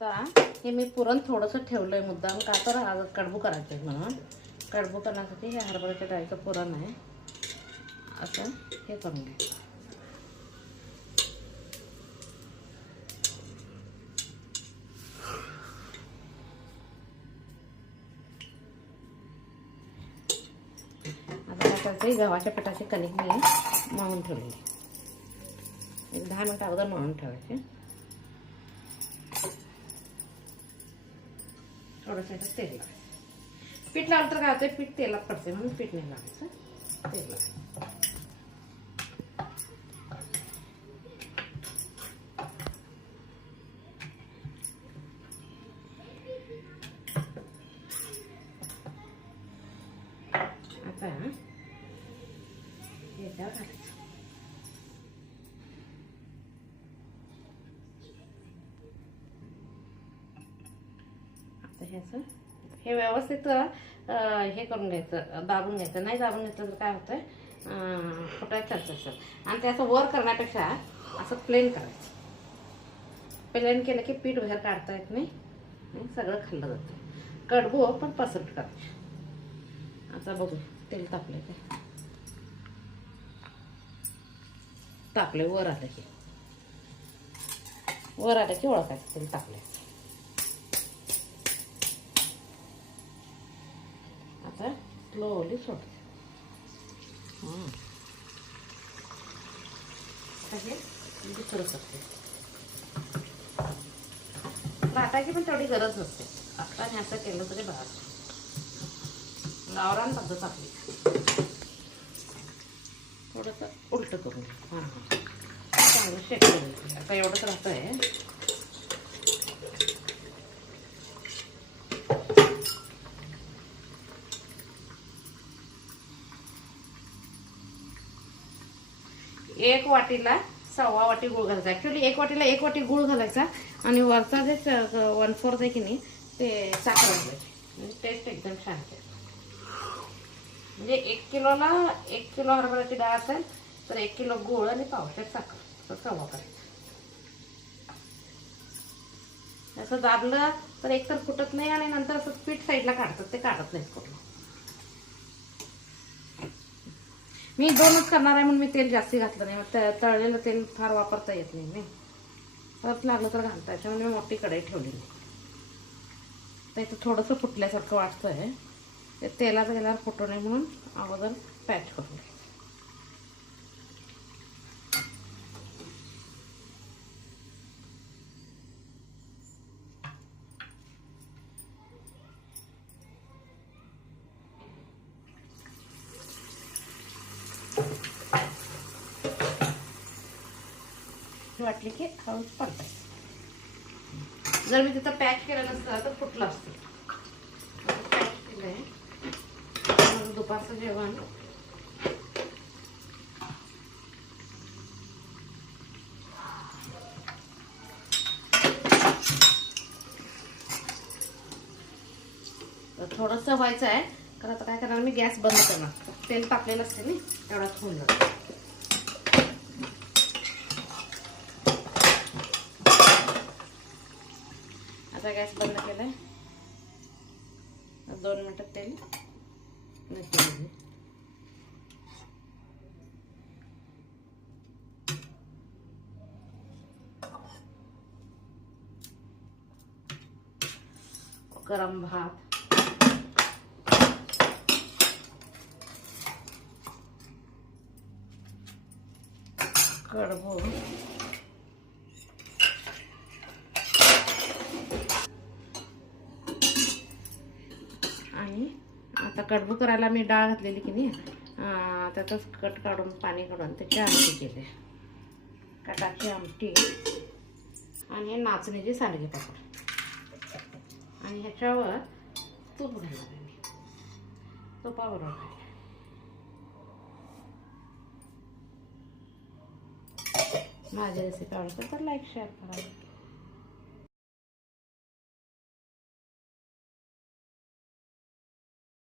आता हे मी पुरण थोडंसं ठेवलं आहे मुद्दाम, का तर आज कडबू करायचं आहे म्हणून. कडबू करण्यासाठी हे हरभऱ्याच्या डाळीचं पुरण आहे. असं हे करून घ्यायचं. आता काय करायचं, गव्हाच्या पिठाची कणिक मी मळून ठेवली. एक 10 मिनिट अगोदर मळून ठेवायचे. थोडंसं तेल लावायचं. पीठ लावलं तर काय होतं, पीठ तेलात पडते म्हणून पीठ नाही लावायचं, तेल लावायचं. आता याच्यावर घालायचं. आता ह्याचं हे व्यवस्थित हे करून घ्यायचं, दाबून घ्यायचं. नाही दाबून घेतलं तर काय होतंय, फुटायचं असतं. आणि ते असं वर करण्यापेक्षा असं प्लेन करायचं. प्लेन केलं की पीठ बाहेर काढता येत नाही आणि सगळं खाल्लं जातं. कडबू पण पसरट करायचं. आता बघू तेल तापले, ते तापले. वर आलं की ओळखायचं तेल तापले. आता स्लोली सोडते. हे दुसरं शकते लाटायची पण तेवढी गरज नसते. आता ह्याचं केलं तरी बाहेर गावरान पद्धत आपली. थोडंसं उलटं करून चांगलं शेक करून. आता एवढंच राहतं आहे. एक वाटीला 1.25 वाटी गूळ घालायचा. ॲक्च्युली 1 वाटीला 1 वाटी गूळ घालायचा आणि वरचा जे 1/4 आहे की नाही ते साखर घालायची. म्हणजे टेस्ट एकदम छान येते. म्हणजे 1 किलोला 1 किलो हरभऱ्याची डाळ असेल तर 1 किलो गूळ आणि पावशेर साखर असं सवा करायचं. असं दाबलं तर एकतर फुटत नाही आणि नंतर असं पीठ साईडला काढतात, ते काढत नाहीत कुठलं. मी 2च करणार आहे म्हणून मी तेल जास्ती घातलं नाही. मग तळलेलं तेल फार वापरता येत नाही. मी परत लागलं तर घालता येतं म्हणून मी मोठी कढई ठेवलेली. तर इथं थोडंसं फुटल्यासारखं वाटतंय. ते तेलात गेल्यावर फुटू नये म्हणून अगोदर पॅच करून घ्यायचं. वाटली की हळूच परतायचं. जर मी तिथं पॅक केलं नसतं तर फुटलं असतं. पॅक केलंय. दुपारचं जेवण थोडंसं व्हायचं आहे. कारण आता काय करणार, मी गॅस बंद करणार. तेल तापलेलं असते ना, तेवढाच होऊन जातं. आता गॅस बंद केलाय. 2 मिनिटात तेल नक्की. गरम भात, कडबू आणि आता कडबू करायला मी डाळ घातलेली की नाही, त्यातच कट काढून पाणी काढून त्याची आमटी केली. कटाची आमटी आणि हे नाचणीचे सांडगे पापड. आणि ह्याच्यावर तूप घालणार आहे मी. तुपाबरोबर खायला. माझी रेसिपी आवडते तर लाईक शेअर करा.